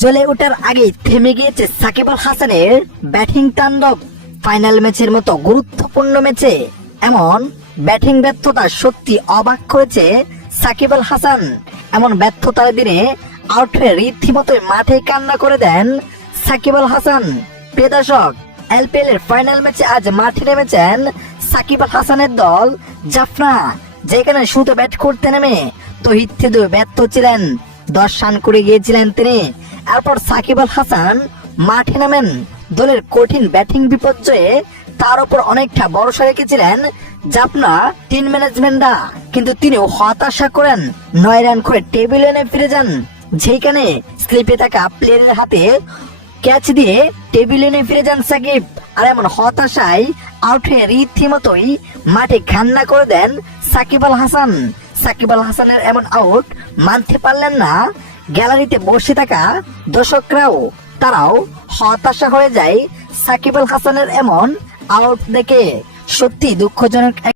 জ্বলে ওঠার আগে থেমে গিয়েছে সাকিব আল হাসানের ব্যাটিং তাণ্ডব। ফাইনাল ম্যাচের মতো গুরুত্বপূর্ণ ম্যাচে এমন ব্যাটিং ব্যর্থতা সত্যি অবাক করেছে সাকিব আল হাসান। এমন ব্যর্থতার দিনে আউট হয়ে রীতিমতো মাঠে কান্না করে দেন সাকিব আল হাসান। প্রিয় দর্শক, আইপিএল এর ফাইনাল ম্যাচে আজ মাঠে নেমেছেন সাকিব আল হাসানের দল জাফনা, যেখানে শুধু ব্যাট করতে নেমে তহিদ হৃদু ব্যর্থ ছিলেন। 10 রান করে গিয়েছিলেন তিনি। এরপর সাকিব আল হাসান মাঠে নামেন। দলের কঠিন ব্যাটিং বিপর্যয়ে তার উপর অনেকটা ভরসা রেখেছিলেন জাফনা টিম ম্যানেজমেন্টরা, কিন্তু তিনিও হতাশা করেন। 9 রান করে টেবিল লাইনে ফিরে যান, যেখানে স্লিপে থাকা প্লেয়ারের হাতে ক্যাচ দিয়ে টেবিল লাইনে ফিরে যান সাকিব। আর এমন হতাশায় আউট হয়ে রীতিমতোই মাঠে কান্না করে দেন সাকিব আল হাসান। সাকিব আল হাসানের এমন আউট মানতে পারলেন না গ্যালারিতে বসে থাকা দর্শকরাও, তারাও হতাশা হয়ে যায় সাকিব আল হাসানের এমন আউট দেখে। সত্যি দুঃখজনক